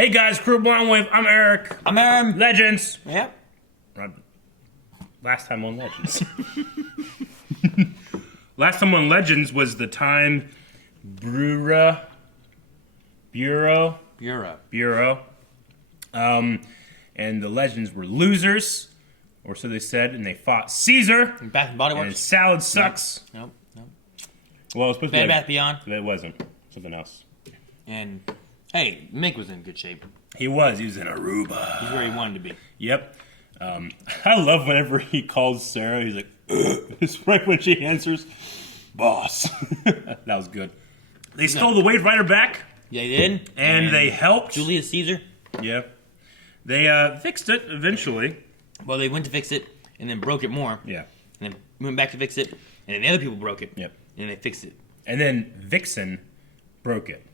Hey guys, Crew Blonde Wave, I'm Eric. I'm Aaron. Legends. Yep. Last time on Legends. Last time on Legends was the time Bureau. And the Legends were losers, or so they said, and they fought Caesar. Bath and Body Works. And salad sucks. Nope. Well, it was supposed to be Bed Bath Beyond. It wasn't. Something else. And hey, Mick was in good shape. He was in Aruba. He's where he wanted to be. Yep. I love whenever he calls Sarah, he's like, ugh. It's right when she answers, boss. That was good. They stole the Wave Rider back. Yeah, they did. And they helped. Julius Caesar. Yeah. They fixed it eventually. Well, they went to fix it and then broke it more. Yeah. And then went back to fix it. And then the other people broke it. Yep. And they fixed it. And then Vixen broke it.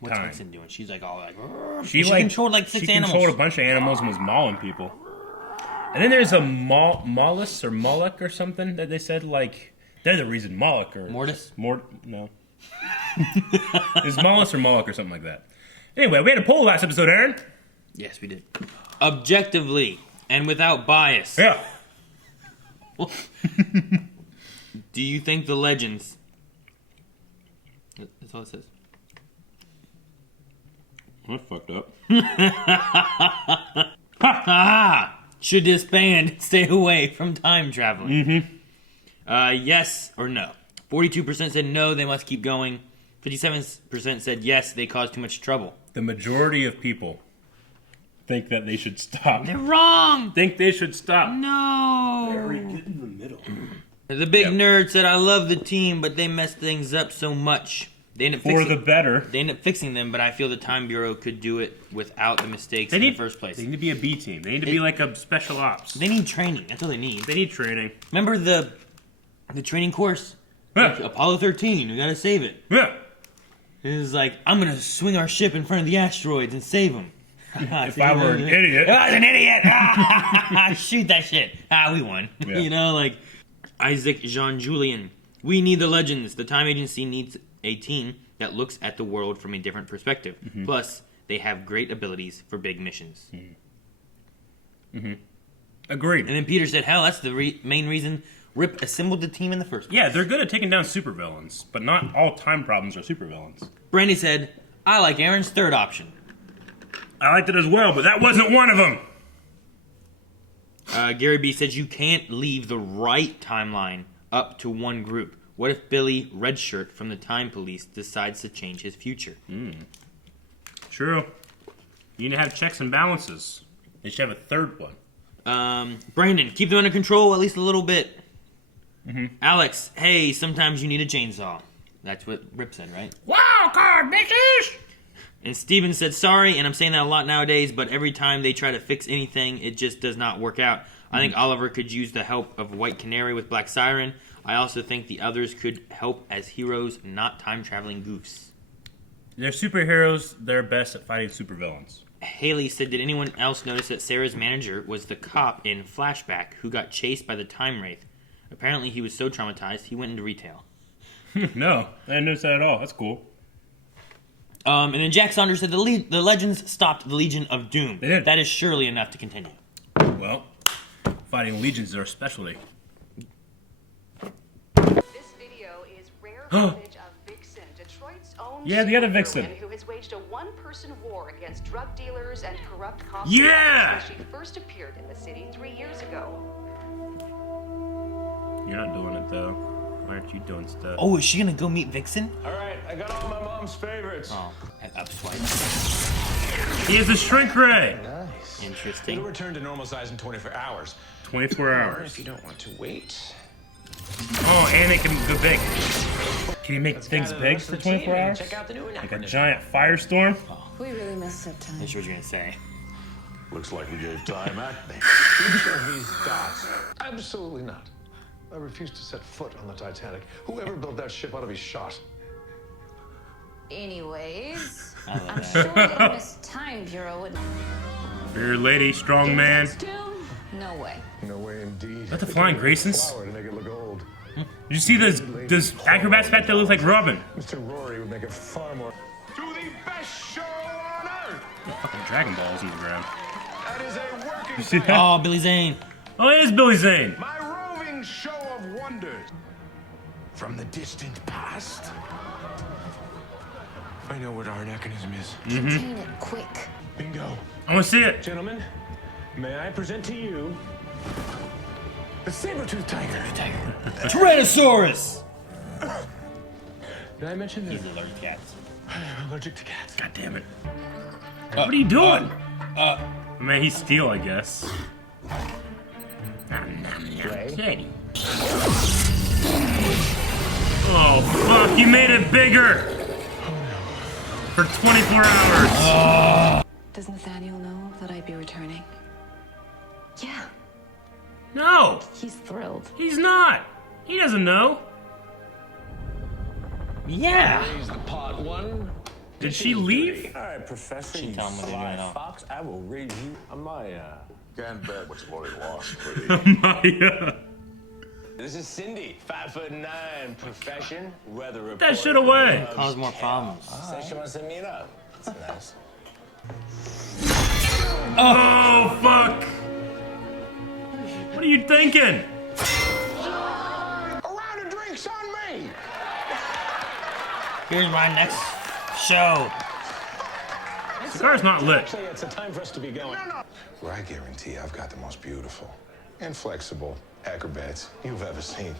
What's Vixen doing? She's like all like... She controlled like six animals. She controlled a bunch of animals and was mauling people. And then there's a Mollusk or Moloch or something that they said, like... They're the reason Moloch or... Mortis? No. It's Mollusk or Moloch or something like that. Anyway, we had a poll last episode, Aaron. Yes, we did. Objectively and without bias. Yeah. Do you think the Legends... That's all it says. That fucked up. Should disband, stay away from time traveling. Yes or no. 42% said no, they must keep going. 57% said yes, they cause too much trouble. The majority of people think that they should stop. They're wrong! Think they should stop. No! Very good in the middle. The big nerd said, I love the team, but they messed things up so much. They end up For the better. They end up fixing them, but I feel the Time Bureau could do it without the mistakes in the first place. They need to be a B team. They need to be like a special ops. They need training. That's all they need. They need training. Remember the training course? Yeah. Like Apollo 13, we gotta save it. Yeah. It was like, I'm gonna swing our ship in front of the asteroids and save them. If I were an idiot. If I was an idiot! Shoot that shit. We won. Yeah. You know, like Isaac Jean Julien. We need the Legends. The Time Agency needs a team that looks at the world from a different perspective. Plus, they have great abilities for big missions. Agreed. And then Peter said, hell, that's the main reason Rip assembled the team in the first place. Yeah, they're good at taking down supervillains, but not all time problems are supervillains. Brandy said, I like Aaron's third option. I liked it as well, but that wasn't one of them. Gary B says, you can't leave the right timeline up to one group. What if Billy Redshirt from the Time Police decides to change his future? True. You need to have checks and balances. They should have a third one. Brandon, keep them under control at least a little bit. Alex, hey, sometimes you need a chainsaw. That's what Rip said, right? Wild card, bitches! And Steven said, sorry, and I'm saying that a lot nowadays, but every time they try to fix anything, it just does not work out. I think Oliver could use the help of White Canary with Black Siren. I also think the others could help as heroes, not time-traveling goofs. They're superheroes. They're best at fighting supervillains. Haley said, did anyone else notice that Sarah's manager was the cop in Flashback who got chased by the Time Wraith? Apparently he was so traumatized, he went into retail. No, I didn't notice that at all. That's cool. And then Jack Saunders said, the Legends stopped the Legion of Doom. They did. That is surely enough to continue. Well, fighting legions is our specialty. This video is rare footage of Vixen, Detroit's own the other Vixen, who has waged a one-person war against drug dealers and corrupt cops. Yeah! Since she first appeared in the city 3 years ago. You're not doing it though. Why aren't you doing stuff? Oh, is she gonna go meet Vixen? All right, I got all my mom's favorites. Oh, upswipe. He has a shrink ray. Nice. Interesting. It'll return to normal size in 24 hours. 24 Or hours. if you don't want to wait. Oh, and it can go big. Can you make Let's things gather the big rest for of the team 24 and hours? check out the new Like a anachronism. giant firestorm? We really messed up time. That's what you're gonna say. Looks like we gave time acne. Each of these dots. Absolutely not. I refuse to set foot on the Titanic. Whoever built that ship ought to be shot. Anyways, I love I'm that. sure that Miss Time Bureau would. Beer lady, strong man. No way. No way indeed. That the Flying Graysons? Flower to make it look old. Did you see those acrobats back there look like Robin? Mr. Rory would make it far more. To the best show on earth! Fucking Dragon Balls in the ground. That is a working You see that? Oh, Billy Zane. Oh, it is Billy Zane. My roving show of wonders. From the distant past. I know what our mechanism is. Contain it quick. Bingo. I want to see it. Gentlemen, may I present to you The saber-toothed tiger. Tyrannosaurus. Did I mention that He's allergic to cats. I'm allergic to cats. God damn it. What are you doing? Man, he's steel, I guess. Kitty. Oh, fuck. You made it bigger. For 24 hours. Does Nathaniel know that I'd be returning? Yeah, No, he's thrilled. he's not. He doesn't know. Yeah. raise the pot one? Did she leave? All right, Professor, She you tell him what they're sly doing now. fox. I will raise you a Maya. Can't bet what's already lost, pretty. Maya. This is Cindy, 5'9", profession, weather report. That shit away. Cause more problems. Says she wants to meet up. That's nice. Oh, fuck. What are you thinking? A round of drinks on me. Here's my next show. Cigar's not lit. Actually, it's a time for us to be going. Well, I guarantee I've got the most beautiful and flexible acrobats you've ever seen.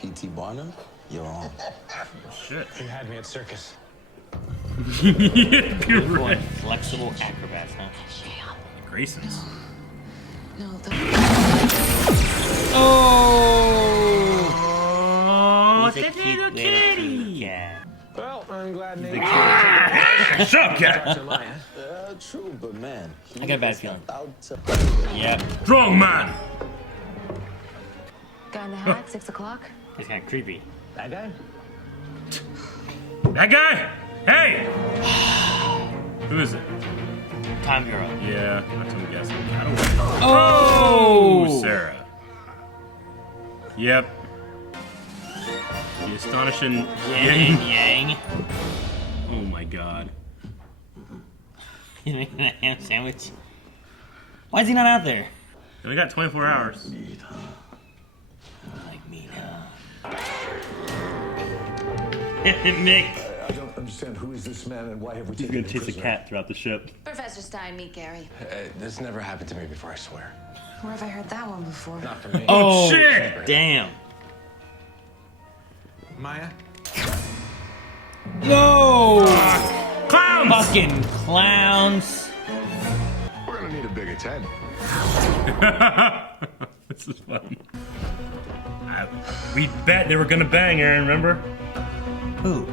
P.T. Barnum, you're on. Shit. You had me at Circus. You're Going right. flexible acrobats, huh? Grayson's. No, Oh! Oh, He's a it's a cute little little kitty. cat. Well, I'm glad Nate. Shut up, cat. Maya. True, but man. I got a bad feeling. Out to Yeah. Strong man. guy in the hat, 6 o'clock. It's kind of creepy. That guy? That guy? Hey! Who is it? Time Bureau. Yeah, that's what I'm guessing. I don't know. Oh! Sarah. Yep. The astonishing Yang Yang. Yang. Oh my god. He's making a ham sandwich. Why is he not out there? We got 24 hours. Like me now. Mick. I don't understand who is this man and why have we He's taken gonna him chase a prisoner? cat throughout the ship. Professor Stein, meet Gary. This never happened to me before, I swear. Where have I heard that one before? Not for me. Oh, shit! Damn. Maya? No! Clowns! Fucking clowns. We're gonna need a bigger tent. This is fun. We bet they were gonna bang, Aaron, remember? Who?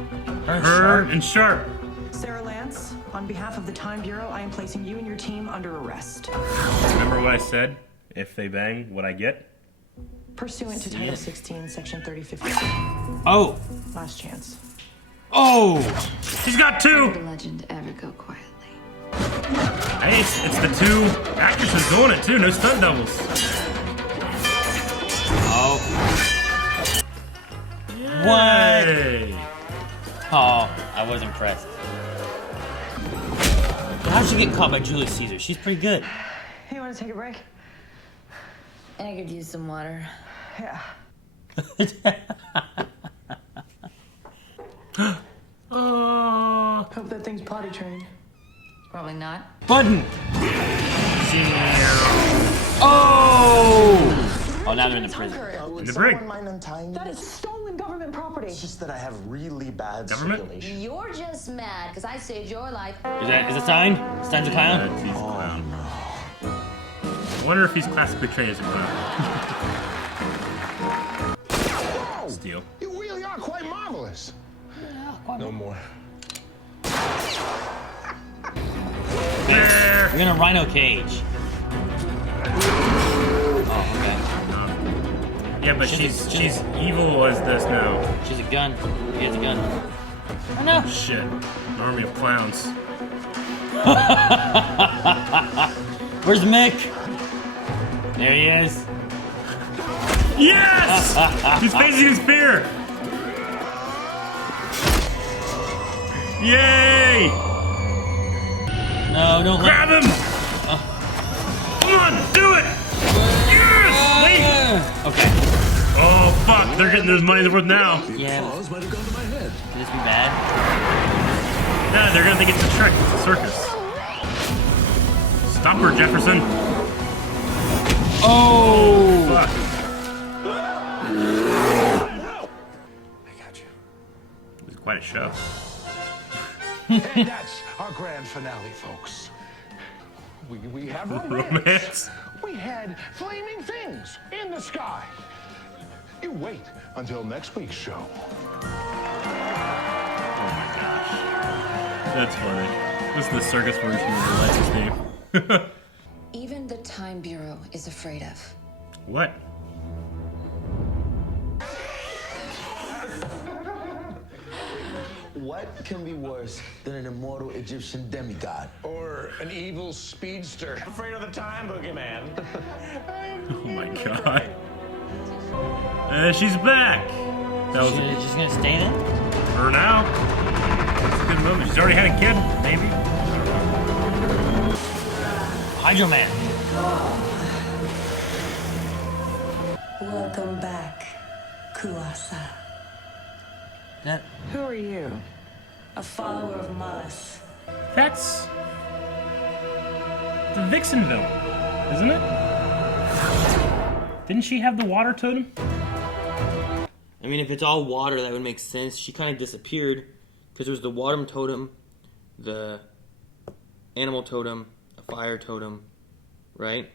Her and Sharp. Sarah Lance, on behalf of the Time Bureau, I am placing you and your team under arrest. Remember what I said? If they bang, what I get? Pursuant to Title 16, Section 3050. Oh. Last chance. Oh! She's got The two! legend ever go quietly. Hey, it's the two actresses doing it too, no stunt doubles. Oh. Yay. Oh, I was impressed. How'd she get caught by Julius Caesar? She's pretty good. Hey, you want to take a break? I could use some water. Yeah. Hope that thing's potty trained. Probably not. Button! Oh! Oh, now they're in the prison. In the brig. That is stolen government property. It's just that I have really bad Government? circulation. You're just mad because I saved your life. Is it signed? Stein's a clown? He's a clown. I wonder if he's classically trained as a clown. Steal. You really are quite marvelous. No more. There. You're in a rhino cage. Oh, okay. Yeah, but she's evil as this now. She's a gun. He has a gun. Oh no! Shit. An army of clowns. Where's Mick? There he is. Yes! He's facing his fear. Yay! No, don't Grab him! Come on, do it! Yes! Wait! Okay. Oh, fuck. They're getting their money's worth now. Yeah. Claws might have gone to my head. Could this be bad? Yeah, they're gonna think it's a trick. It's a circus. Stop her, Jefferson. Oh! Fuck. I got you. It was quite a show. And that's our grand finale, folks. We have romance. We had flaming things in the sky. You wait until next week's show. That's funny. This is the circus version of the Legends name. Even the Time Bureau is afraid of. What? What can be worse than an immortal Egyptian demigod? Or an evil speedster. Afraid of the time, boogeyman. Oh my god. She's back. That was She's gonna stay there? for now. It's a good movie. She's already had a kid, maybe. Hydro Man. Welcome back, Kuasa. That. Who are you? A follower of Mars. That's the Vixen villain, isn't it? Didn't she have the water totem? I mean, if it's all water, that would make sense. She kind of disappeared because there was the water totem, the animal totem, a fire totem, right?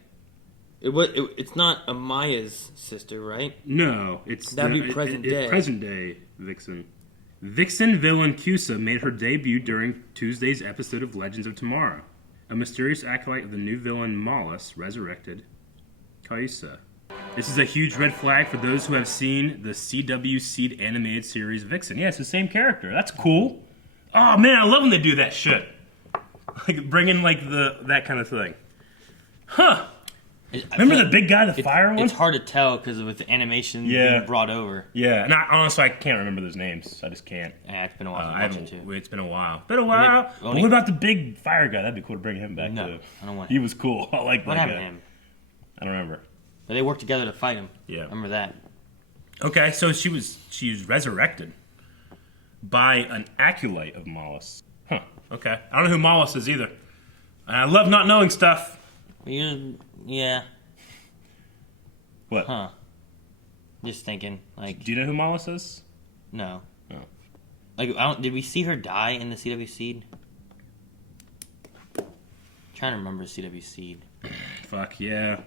It's not Amaya's sister, right? No, it's That'd be present day. Present day Vixen. Vixen villain Cusa made her debut during Tuesday's episode of Legends of Tomorrow. A mysterious acolyte of the new villain Mollis resurrected Cusa. This is a huge red flag for those who have seen the CW Seed animated series Vixen. Yeah, it's the same character. That's cool. Oh man, I love when they do that shit. Like bring in like that kind of thing. Huh. Remember the big guy, the fire one? It's hard to tell because with the animation being brought over. Yeah, and honestly, I can't remember those names. I just can't. Yeah, it's been a while. It's been a while. But what about the big fire guy? That'd be cool to bring him back. No, too. I don't want He him. was cool. I like that What happened guy. to him? I don't remember. But they worked together to fight him. Yeah. Remember that. Okay, so she was resurrected by an acolyte of Mollis. Huh. Okay. I don't know who Mollis is either. I love not knowing stuff. Yeah. What? Huh. Just thinking, like. Do you know who Mollis is? No. Oh. Like, did we see her die in the CW Seed? Trying to remember CW Seed. Fuck yeah.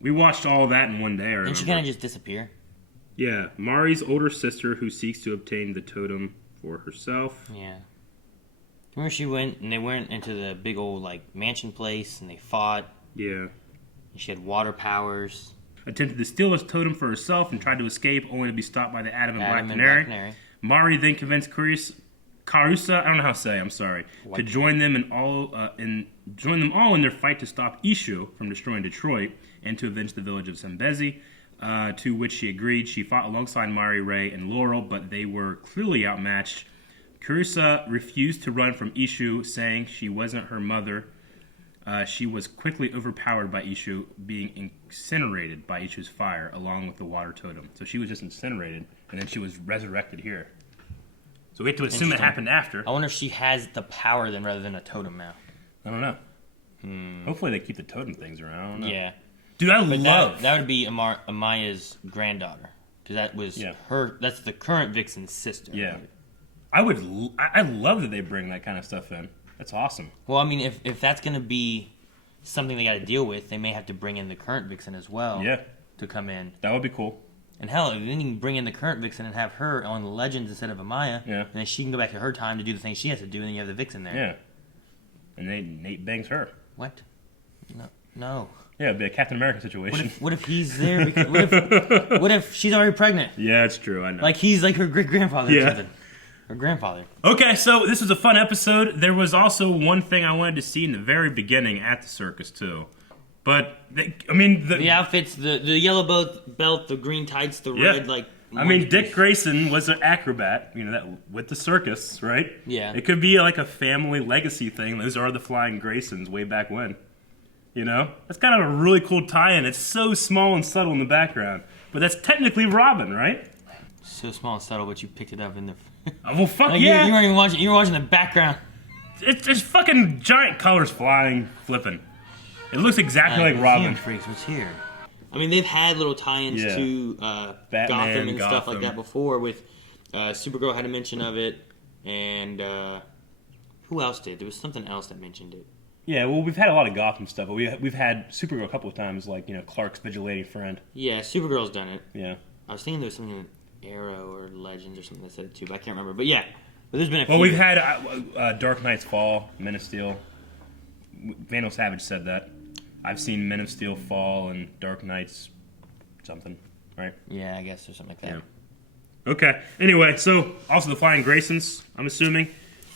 We watched all of that in one day. I remember. Didn't she kind of just disappear? Yeah, Mari's older sister who seeks to obtain the totem for herself. Yeah. Remember she went and they went into the big old like mansion place and they fought. Yeah. And she had water powers. Attempted to steal his totem for herself and tried to escape, only to be stopped by the Adam and Black Canary. Mari then convinced Carusa, I don't know how to say, I'm sorry, to join them join them all in their fight to stop Ishu from destroying Detroit and to avenge the village of Zambezi. To which she agreed. She fought alongside Mari, Ray, and Laurel, but they were clearly outmatched. Carusa refused to run from Ishu, saying she wasn't her mother. She was quickly overpowered by Ishu, being incinerated by Ishu's fire, along with the water totem. So she was just incinerated, and then she was resurrected here. So we have to assume it happened after. I wonder if she has the power then rather than a totem now. I don't know. Hopefully they keep the totem things around. I don't know. Yeah. Dude, I love... That would be Amaya's granddaughter. Because that was her... That's the current Vixen's sister. Yeah. I love that they bring that kind of stuff in. That's awesome. Well, I mean, if that's going to be something they got to deal with, they may have to bring in the current Vixen as well. Yeah. To come in. That would be cool. And hell, then you can bring in the current Vixen and have her on the Legends instead of Amaya. Yeah. And then she can go back to her time to do the things she has to do, and then you have the Vixen there. Yeah. And then Nate bangs her. What? No. Yeah, it'd be a Captain America situation. What if he's there? What if she's already pregnant? Yeah, it's true. I know. Like he's like her great grandfather or something. Her grandfather. Okay, so this was a fun episode. There was also one thing I wanted to see in the very beginning at the circus too, but the outfits, the yellow belt, the green tights, the red I mean, Dick Grayson was an acrobat, that with the circus, right? Yeah. It could be like a family legacy thing. Those are the Flying Graysons way back when. That's kind of a really cool tie-in. It's so small and subtle in the background, but that's technically Robin, right? So small and subtle, but you picked it up in the. Well, fuck like, yeah! You weren't even watching. You were watching the background. It's fucking giant colors flying, flipping. It looks exactly like Robin. Freaks, what's here? I mean, they've had little tie-ins to Batman, Gotham and stuff like that before. With Supergirl had a mention of it, and who else did? There was something else that mentioned it. Yeah, well, we've had a lot of Gotham stuff, but we've had Supergirl a couple of times, like Clark's vigilante friend. Yeah, Supergirl's done it. Yeah, I was thinking there was something in Arrow or Legends or something that said it too, but I can't remember. But yeah, there's been a few. Well, we've had Dark Knight's Fall, Men of Steel. Vandal Savage said that. I've seen Men of Steel Fall and Dark Knight's something, right? Yeah, I guess or something like that. Yeah. Okay. Anyway, so also the Flying Graysons, I'm assuming.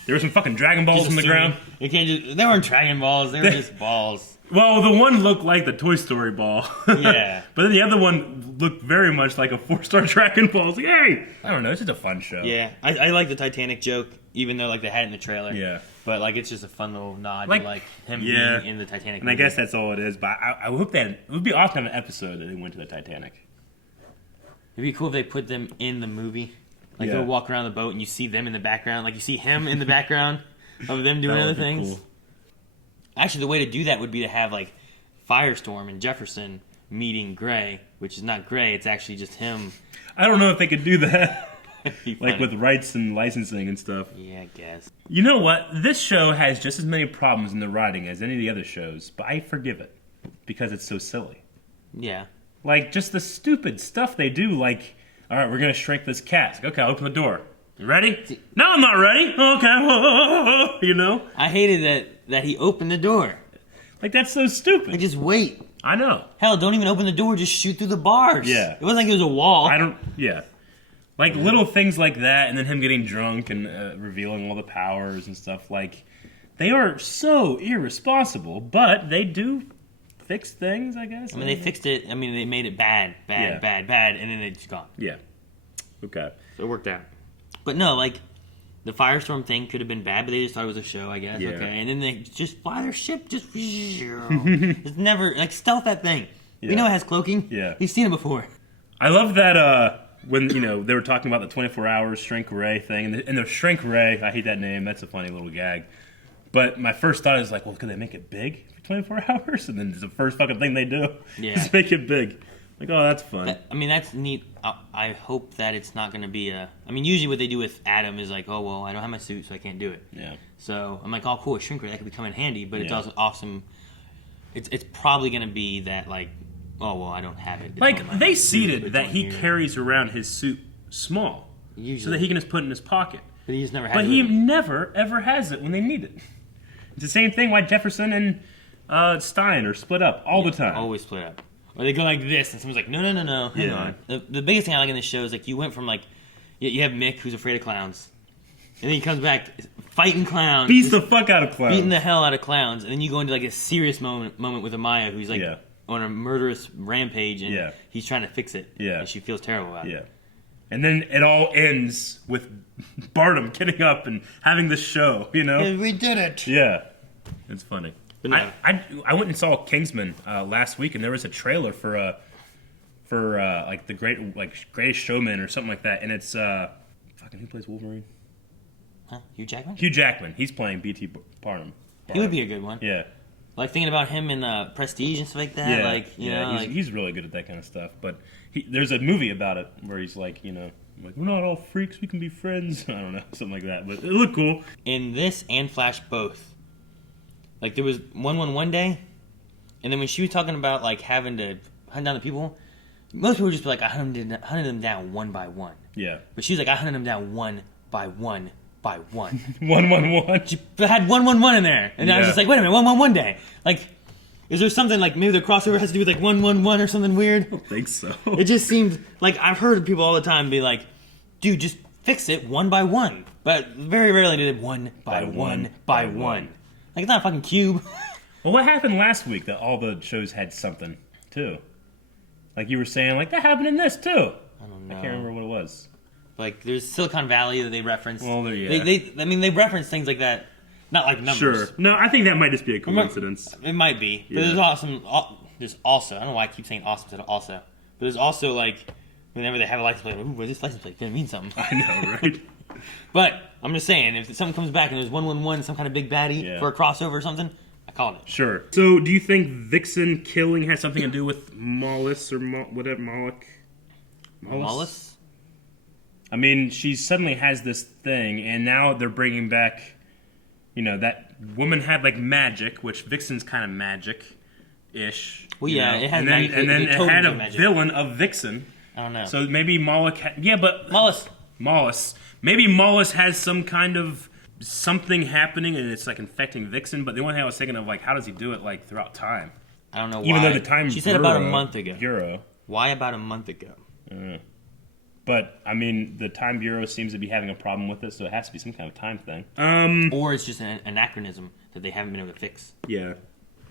There were some fucking Dragon Balls on the ground. You can't just. They weren't Dragon Balls. They were just balls. Well, the one looked like the Toy Story ball. Yeah. But then the other one looked very much like a 4-star Dragon Ball. It's like, hey! I don't know. It's just a fun show. Yeah. I like the Titanic joke, even though they had it in the trailer. Yeah. But it's just a fun little nod to him being in the Titanic and movie. I guess that's all it is. But I hope that it would be awesome to have an episode that they went to the Titanic. It'd be cool if they put them in the movie. They'll walk around the boat and you see them in the background. You see him in the background of them doing other things. Cool. Actually, the way to do that would be to have Firestorm and Jefferson meeting Gray, which is not Gray. It's actually just him. I don't know if they could do that. With rights and licensing and stuff. Yeah, I guess. You know what? This show has just as many problems in the writing as any of the other shows, but I forgive it because it's so silly. Yeah. Just the stupid stuff they do, all right, we're going to shrink this cask. Okay, I'll open the door. You ready? No, I'm not ready. Okay. I hated that he opened the door. That's so stupid. Just wait. I know. Hell, don't even open the door. Just shoot through the bars. Yeah. It wasn't like it was a wall. Yeah. Little things like that, and then him getting drunk and revealing all the powers and stuff. They are so irresponsible, but they do fix things, I guess. I mean, they fixed it. I mean, they made it bad, and then it's gone. Yeah. Okay. So it worked out. But no, the Firestorm thing could have been bad, but they just thought it was a show, I guess. Yeah. Okay. And then they just fly their ship, it's never, stealth that thing. Yeah. We know it has cloaking. Yeah. You've seen it before. I love that, when, they were talking about the 24 hours shrink ray thing, and the shrink ray, I hate that name, that's a funny little gag. But my first thought is well, could they make it big for 24 hours? And then it's the first fucking thing they do. Yeah. Just make it big. Oh, that's fun. I mean, that's neat. I hope that it's not going to be usually what they do with Adam is oh, well, I don't have my suit, so I can't do it. Yeah. So I'm oh, cool, a shrink ray, that could come in handy, but it's also awesome. It's probably going to be that, oh, well, I don't have it. They seeded that he carries around his suit small. Usually. So that he can just put it in his pocket. But he just never has it. But he never, ever has it when they need it. It's the same thing why Jefferson and Stein are split up all the time. Always split up. Or they go like this, and someone's no, hang on. The biggest thing I like in this show is you went from you have Mick, who's afraid of clowns, and then he comes back fighting clowns. Beats the fuck out of clowns. Beating the hell out of clowns, and then you go into a serious moment with Amaya, who's on a murderous rampage, and he's trying to fix it. Yeah. And she feels terrible about it. Yeah. And then it all ends with Barnum getting up and having this show, We did it! Yeah. It's funny. No. I went and saw Kingsman last week, and there was a trailer for the Greatest Showman or something like that, and it's who plays Wolverine? Huh? Hugh Jackman? Hugh Jackman. He's playing B.T. Barnum. He would be a good one. Yeah. Thinking about him in Prestige and stuff like that. Yeah. He's really good at that kind of stuff. But there's a movie about it where he's we're not all freaks, we can be friends. I don't know, something like that. But it looked cool. In this and Flash both. There was one day, and then when she was talking about having to hunt down the people, most people would just be I hunted them down one by one. Yeah. But she's I hunted them down one by one by one. 111. She had 111 in there, and I was just wait a minute, 111 day. Is there something maybe the crossover has to do with 111 or something weird? I don't think so. It just seemed I've heard people all the time be dude, just fix it one by one. But very rarely did it one by one by one. It's not a fucking cube. Well, what happened last week that all the shows had something, too? You were saying, that happened in this, too. I don't know. I can't remember what it was. Like, there's Silicon Valley that they reference. Well, yeah. They reference things like that. Not like numbers. Sure. No, I think that might just be a coincidence. It might be. But Yeah. there's also, I don't know why I keep saying awesome instead of also. But there's also, like, whenever they have a license plate, ooh, where's this license plate? Gonna mean something. I know, right? But I'm just saying, if something comes back and there's 111, some kind of big baddie for a crossover or something, I call it. Sure. So, do you think Vixen killing has something to do with Mollis or whatever, Moloch? Mollis? I mean, she suddenly has this thing, and now they're bringing back, that woman had, like, magic, which Vixen's kind of magic-ish. Well, yeah, it has magic. And then it had a villain of Vixen. I don't know. So maybe Moloch... but... Mollis. Maybe Mollis has some kind of something happening, and it's, like, infecting Vixen, but the only thing I was thinking of, like, how does he do it, like, throughout time? I don't know why. Even though the time She said about a month ago. Bureau. Why about a month ago? But, I mean, the Time Bureau seems to be having a problem with it, so it has to be some kind of time thing. Or it's just an anachronism that they haven't been able to fix. Yeah.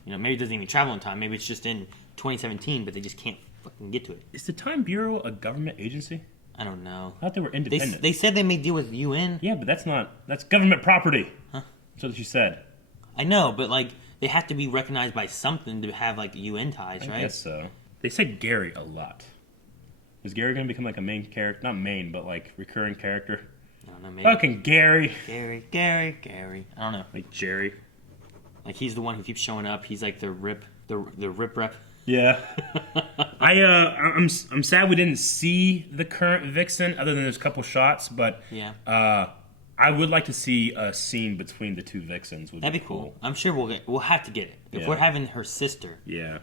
Maybe it doesn't even travel in time. Maybe it's just in 2017, but they just can't fucking get to it. Is the Time Bureau a government agency? I don't know. I thought they were independent. They said they may deal with the UN. Yeah, but that's government property. Huh? That's what she said. I know, but, like, they have to be recognized by something to have, like, UN ties, right? I guess so. They said Gary a lot. Is Gary going to become, like, a main character? Not main, but, like, recurring character? I don't know, maybe. Fucking Gary. Gary. I don't know. Like Jerry. Like, he's the one who keeps showing up. He's, like, the rip rep. Yeah. I'm sad we didn't see the current Vixen, other than there's a couple shots, but yeah. I would like to see a scene between the two Vixens. That'd be cool. I'm sure we'll have to get it. If we're having her sister. Yeah.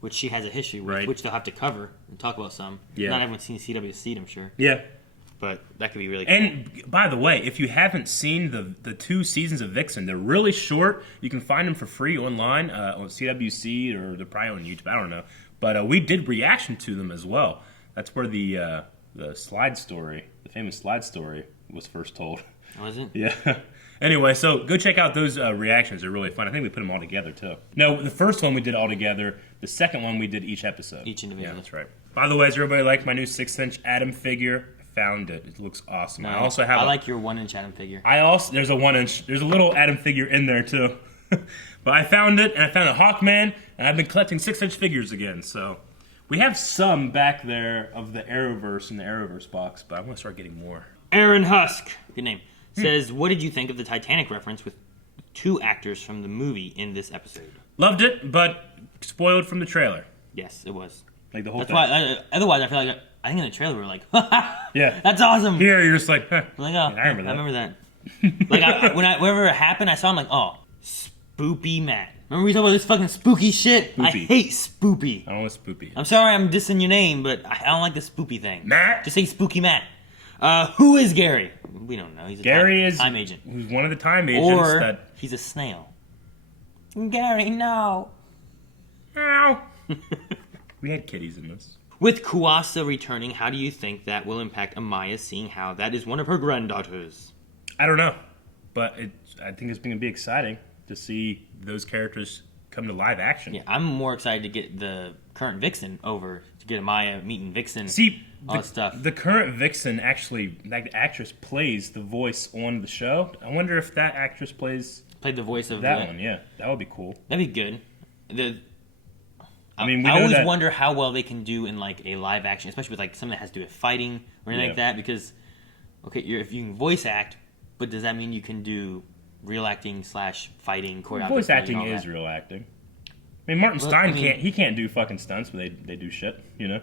Which she has a history with, right. which they'll have to cover and talk about some. Yeah. Not everyone's seen CWC, I'm sure. Yeah. But that could be really cool. And, by the way, if you haven't seen the 2 seasons of Vixen, they're really short. You can find them for free online on CWC, or they're probably on YouTube. I don't know. But we did reaction to them as well. That's where the slide story, the famous slide story, was first told. Was it? Yeah. Anyway, so go check out those reactions. They're really fun. I think we put them all together, too. No, the first one we did all together. The second one we did each episode. Each individual. Yeah, that's right. By the way, does everybody like my new 6-inch Atom figure? I found it. It looks awesome. No, I also have. I like your 1-inch Atom figure. There's a 1-inch. There's a little Atom figure in there, too. But I found it, and I found a Hawkman, and I've been collecting 6-inch figures again, so. We have some back there of the Arrowverse in the Arrowverse box, but I want to start getting more. Aaron Husk, good name, says, what did you think of the Titanic reference with 2 actors from the movie in this episode? Loved it, but spoiled from the trailer. Yes, it was. Like the whole That's thing. why. Otherwise, I feel like I think in the trailer we were like, yeah, that's awesome. Here you're just like, huh. Like, I remember that. Like whenever it happened, I saw him like, oh, Spoopy Matt. Remember we talked about this fucking spooky shit? Spoopy. I hate Spoopy. I don't know what Spoopy is. I'm sorry I'm dissing your name, but I don't like the Spoopy thing. Matt? Just say Spooky Matt. Who is Gary? We don't know. He's a time agent. Who's one of the time agents. Or he's a snail. Gary, no. Ow. We had kitties in this. With Kuasa returning, how do you think that will impact Amaya, seeing how that is one of her granddaughters? I don't know. But I think it's going to be exciting to see those characters come to live action. Yeah, I'm more excited to get the current Vixen over, to get Amaya meeting Vixen. See, all that stuff. The current Vixen actually, like the actress plays the voice on the show. I wonder if that actress played the voice of that one. Yeah, that would be cool. That'd be good. I mean, I always wonder how well they can do in like a live action, especially with like something that has to do with fighting or anything like that. Because if you can voice act, but does that mean you can do real acting / fighting choreography? Voice acting is real acting. I mean, Martin Stein can't do fucking stunts, but they do shit, you know.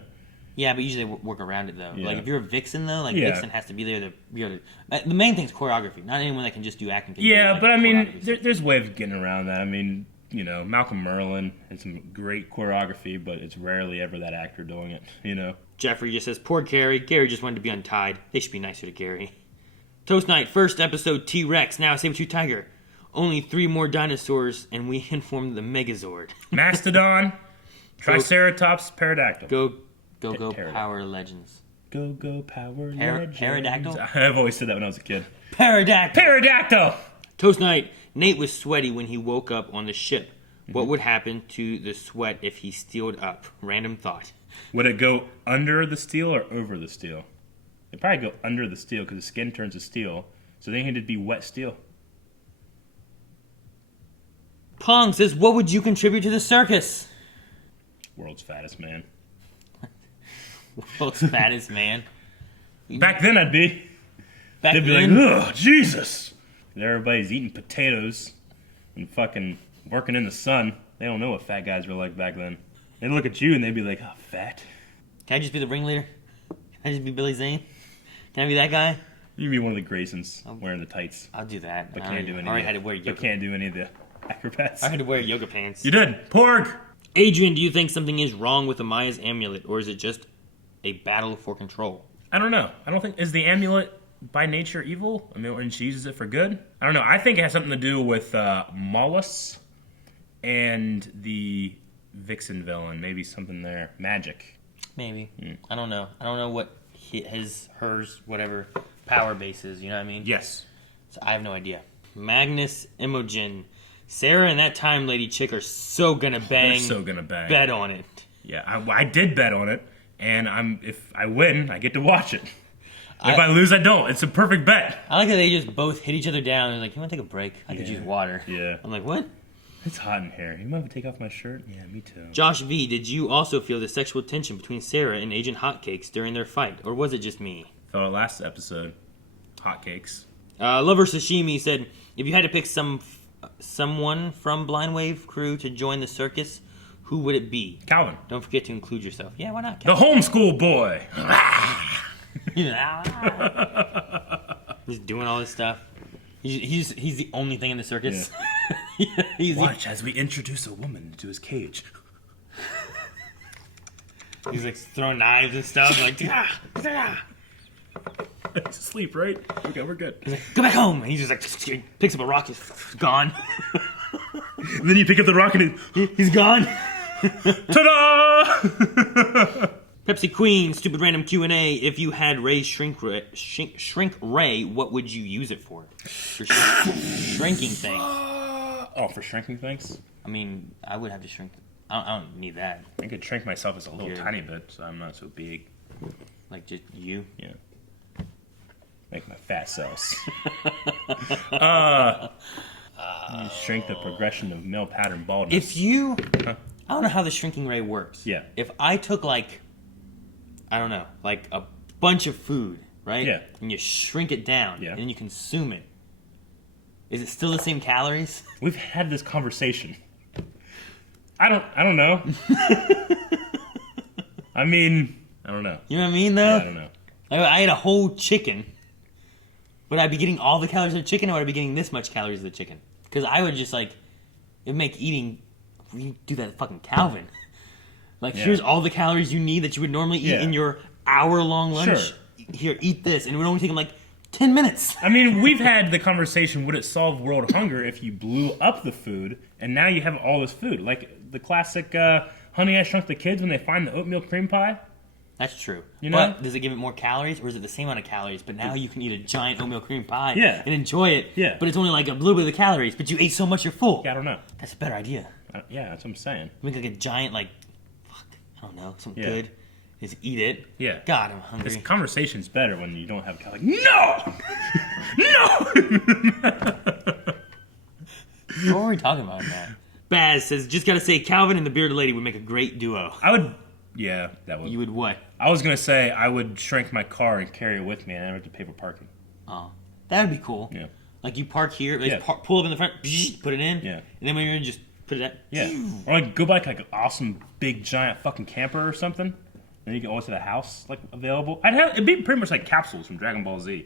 Yeah, but usually they work around it though. Yeah. Like if you're a Vixen though, Vixen has to be there to be able to. The main thing's choreography. Not anyone that can just do acting. Yeah, but I mean, there's a way of getting around that. I mean, you know, Malcolm Merlin had some great choreography, but it's rarely ever that actor doing it, you know. Jeffrey just says, poor Gary. Gary just wanted to be untied. They should be nicer to Gary. Toast Night, first episode T-Rex, now Saber-Tooth Tiger. Only 3 more dinosaurs, and we informed the Megazord. Mastodon, Triceratops, Pterodactyl. Go, Power Legends. Go, Power Legends. Pterodactyl? I've always said that when I was a kid. Pterodactyl! Toast Night, Nate was sweaty when he woke up on the ship. What would happen to the sweat if he steeled up? Random thought. Would it go under the steel or over the steel? They probably go under the steel because the skin turns to steel. So they need to be wet steel. Pong says, what would you contribute to the circus? World's fattest man. World's fattest man. Back then I'd be. Back They'd be then, like, ugh, Jesus. And everybody's eating potatoes and fucking working in the sun. They don't know what fat guys were like back then. They'd look at you and they'd be like, oh, fat. Can I just be the ringleader? Can I just be Billy Zane? Can I be that guy? You'd be one of the Graysons wearing the tights. I'll do that. But can't do any. I already had to wear yoga. But can't do any of the acrobats. I had to wear yoga pants. You did. Porg. Adrian, do you think something is wrong with Amaya's amulet, or is it just a battle for control? I don't know. I don't think is the amulet by nature evil. I mean, and she uses it for good. I don't know. I think it has something to do with Mollis and the Vixen villain. Maybe something there. Magic. Maybe. I don't know. I don't know what hers, whatever power base is. You know what I mean? Yes. So I have no idea. Magnus Imogen. Sarah and that time lady chick are so gonna bang. They're so gonna bang. Bet on it. Yeah, I did bet on it, and if I win, I get to watch it. If I lose, I don't. It's a perfect bet. I like that they just both hit each other down and like, you want to take a break? I could use water. Yeah. I'm like, what? It's hot in here. You mind if I take off my shirt? Yeah, me too. Josh V, did you also feel the sexual tension between Sarah and Agent Hotcakes during their fight, or was it just me? Felt it last episode. Hotcakes. Lover Sashimi said, if you had to pick someone from Blind Wave crew to join the circus, who would it be? Calvin. Don't forget to include yourself. Yeah, why not? Calvin? The homeschool boy. He's doing all this stuff. He's the only thing in the circus. Yeah. Watch as we introduce a woman into his cage. He's like throwing knives and stuff. Like, He's asleep, right? Okay, we're good. He's like, go back home. And he just like picks up a rock. He's gone. And then you pick up the rock and he's gone. Ta-da! Pepsi Queen, stupid random Q&A. If you had Ray's shrink ray, what would you use it for? For shrinking things. Oh, for shrinking things? I mean, I would have to shrink. I don't need that. I could shrink myself as a little tiny bit, so I'm not so big. Like just you? Yeah. Make my fat cells. Shrink the progression of male pattern baldness. If you... I don't know how the shrinking ray works. Yeah. If I took like... I don't know, like a bunch of food, right? Yeah. And you shrink it down, and then you consume it. Is it still the same calories? We've had this conversation. I don't know. I mean, I don't know. You know what I mean, though? Yeah, I don't know. I ate a whole chicken. Would I be getting all the calories of the chicken, or would I be getting this much calories of the chicken? Because I would just, like, it'd make eating... We do that at fucking Calvin. Like, here's all the calories you need that you would normally eat in your hour-long lunch. Sure. Here, eat this. And it would only take them, like, 10 minutes. I mean, we've had the conversation, would it solve world hunger if you blew up the food, and now you have all this food? Like the classic Honey, I Shrunk the Kids when they find the oatmeal cream pie? That's true. You know? But does it give it more calories, or is it the same amount of calories? But now you can eat a giant oatmeal cream pie and enjoy it. Yeah. But it's only like a little bit of the calories, but you ate so much you're full. Yeah, I don't know. That's a better idea. Yeah, that's what I'm saying. Make like a giant, like, I don't know, something good. Just eat it. Yeah. God, I'm hungry. This conversation's better when you don't have like, no! No! What were we talking about, man? Baz says, just gotta say, Calvin and the bearded lady would make a great duo. I would, yeah, that would. You would what? I was gonna say I would shrink my car and carry it with me, and I never have to pay for parking. Oh, that would be cool. Yeah. Like you park here, pull up in the front, put it in, yeah, and then when you're in, just put it at. Yeah. Or like go buy like an awesome big giant fucking camper or something. Then you can always have a house like available. It'd be pretty much like capsules from Dragon Ball Z.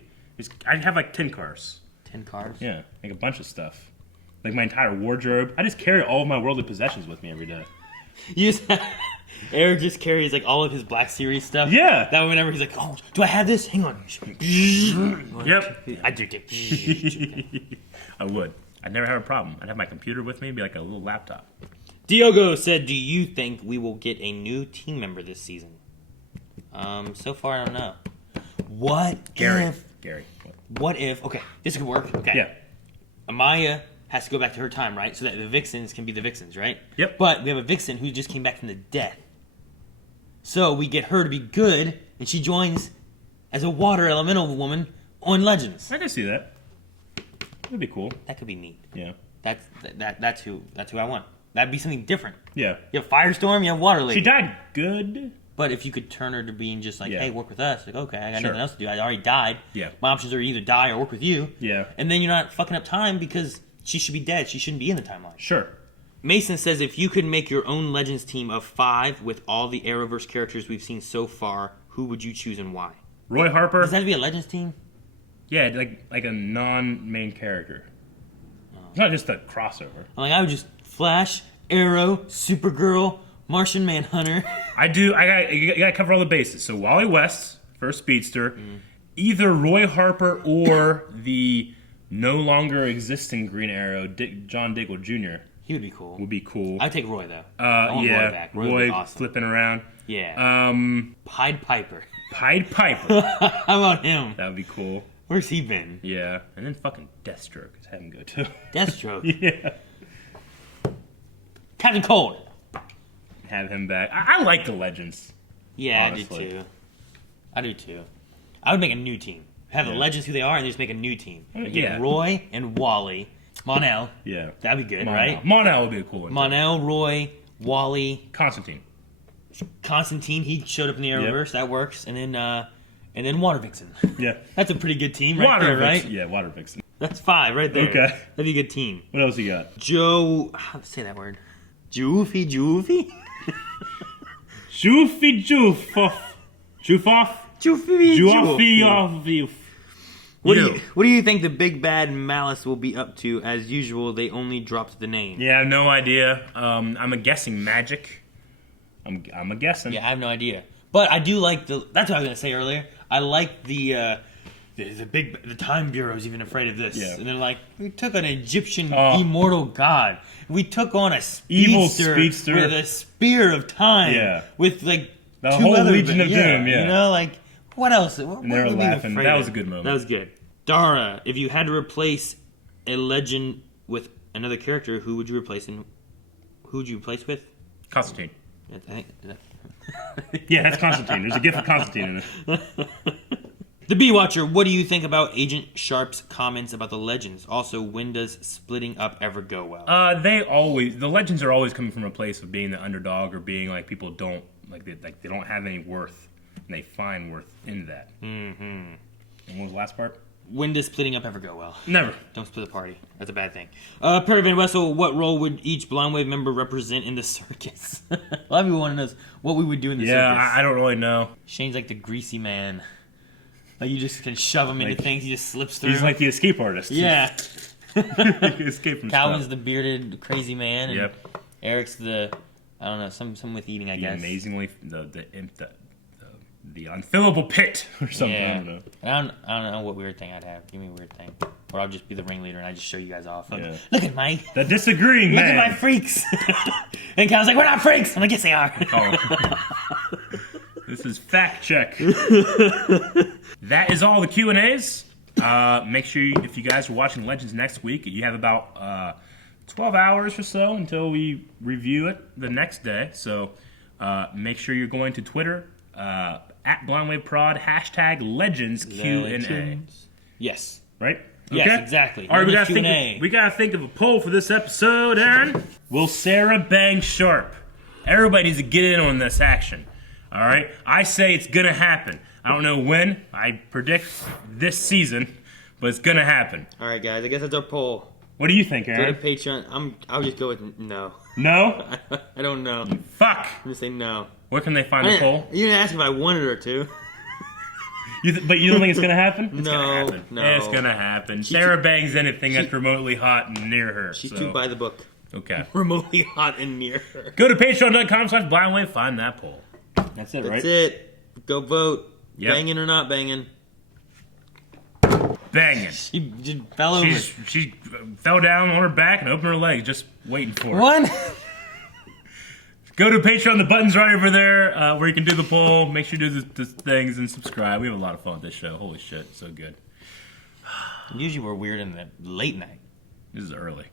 I'd have like 10 cars. 10 cars? Yeah, like a bunch of stuff. Like my entire wardrobe. I just carry all of my worldly possessions with me every day. Eric just carries like all of his Black Series stuff. Yeah. That way whenever he's like, oh, do I have this? Hang on. Yep. I do. I would. I'd never have a problem. I'd have my computer with me. It'd be like a little laptop. Diogo said, do you think we will get a new team member this season? So far, I don't know. What if... What if... Okay, this could work. Okay. Yeah. Amaya has to go back to her time, right? So that the Vixens can be the Vixens, right? Yep. But we have a Vixen who just came back from the dead. So we get her to be good, and she joins as a water elemental woman on Legends. I can see that. That'd be cool. That could be neat. Yeah. That's who I want. That'd be something different. Yeah. You have Firestorm, you have Water Lady. She died good. But if you could turn her to being just like, hey, work with us. Like, okay, I got Sure. nothing else to do. I already died. Yeah. My options are either die or work with you. Yeah. And then you're not fucking up time because she should be dead. She shouldn't be in the timeline. Sure. Mason says if you could make your own Legends team of 5 with all the Arrowverse characters we've seen so far, who would you choose and why? Roy Harper. Does that have to be a Legends team? Yeah, like a non-main character. It's not just a crossover. I would just Flash, Arrow, Supergirl, Martian Manhunter. You gotta cover all the bases. So Wally West, first speedster, either Roy Harper or the no longer existing Green Arrow, John Diggle Jr. He would be cool. Would be cool. I'd take Roy though. I want Roy back. Roy would be awesome. Flipping around. Yeah. Pied Piper. Pied Piper. How about him? That would be cool. Where's he been? Yeah. And then fucking Deathstroke is having go too. Deathstroke? Yeah. Captain Cold. Have him back. I like the Legends. Yeah, honestly. I do too. I would make a new team. Have the Legends who they are and just make a new team. Get Roy and Wally. Monel. Yeah. That'd be good, Monel. right? Monel would be a cool one. Monel, Roy, Wally. Constantine, he showed up in the Arrowverse. That works. And then Water Vixen. Yeah. That's a pretty good team right there, right? Yeah, Water Vixen. That's 5 right there. Okay. That'd be a good team. What else you got? How to say that word? Joofy? Joofy Joof. Joofoff? Joofy. What do you think the big bad Malice will be up to? As usual, they only dropped the name. Yeah, I have no idea. I'm a guessing magic. I'm a guessing. Yeah, I have no idea. But I do like that's what I was gonna say earlier. I like the Time Bureau's even afraid of this. Yeah. And they're like, we took an Egyptian immortal god. We took on a Evil speedster with a spear of time. Yeah. With like the 2 whole other Legion of Doom. Yeah. You know, like what else? And they were laughing. That was a good moment. That was good. Dara, if you had to replace a legend with another character, who would you replace with? Constantine. I think, yeah, that's Constantine. There's a gift of Constantine in it. The Bee Watcher, what do you think about Agent Sharp's comments about the Legends? Also, when does splitting up ever go well? The Legends are always coming from a place of being the underdog or being like people don't they don't have any worth and they find worth in that. Mm-hmm. And what was the last part? When does splitting up ever go well? Never. Don't split a party. That's a bad thing. Perry Van Wessel, what role would each Blind Wave member represent in the circus? A lot of people want to know what we would do in the circus. Yeah, I don't really know. Shane's like the greasy man. Like you just can shove him into things. He just slips through. He's like the escape artist. Yeah. He can escape from Calvin's stuff. the bearded crazy man. And Yep. Eric's the, I don't know, some with eating, I guess. Amazingly, the unfillable pit or something. Yeah. I don't know. I don't know what weird thing I'd have. Give me a weird thing. Or I'll just be the ringleader and I just show you guys off. Like, Yeah. Look at my... The disagreeing Look man. at my freaks. And Calvin's like, we're not freaks. I'm like, yes, they are. Oh. This is fact check. That is all the Q&As. Make sure if you guys are watching Legends next week, you have about 12 hours or so until we review it the next day. So make sure you're going to Twitter, at BlindWaveProd, #Legends Q&A. Yes. Right? Yes, Okay? exactly. All right, Q&A. we gotta think of a poll for this episode, Aaron. Will Sarah bang Sharp? Everybody needs to get in on this action. All right? I say it's gonna happen. I don't know when. I predict this season, but it's gonna happen. All right, guys. I guess that's our poll. What do you think, Go Aaron? to Patreon. I'll just go with no. No? I don't know. Fuck. I'm gonna say no. Where can they find the poll? You didn't ask if I wanted her to. But you don't think it's gonna happen? It's No, gonna happen. no. It's gonna happen. Sarah bangs anything that's remotely hot and near her. She's so. too by the book. Okay. Remotely hot and near her. Go to patreon.com/blindwave. Find that poll. That's it, right? That's it. Go vote. Yep. Banging or not banging. Banging. She just fell over. She fell down on her back and opened her legs, just waiting for it. What? Go to Patreon. The button's right over there where you can do the poll. Make sure you do the things and subscribe. We have a lot of fun with this show. Holy shit, so good. Usually we're weird in the late night. This is early.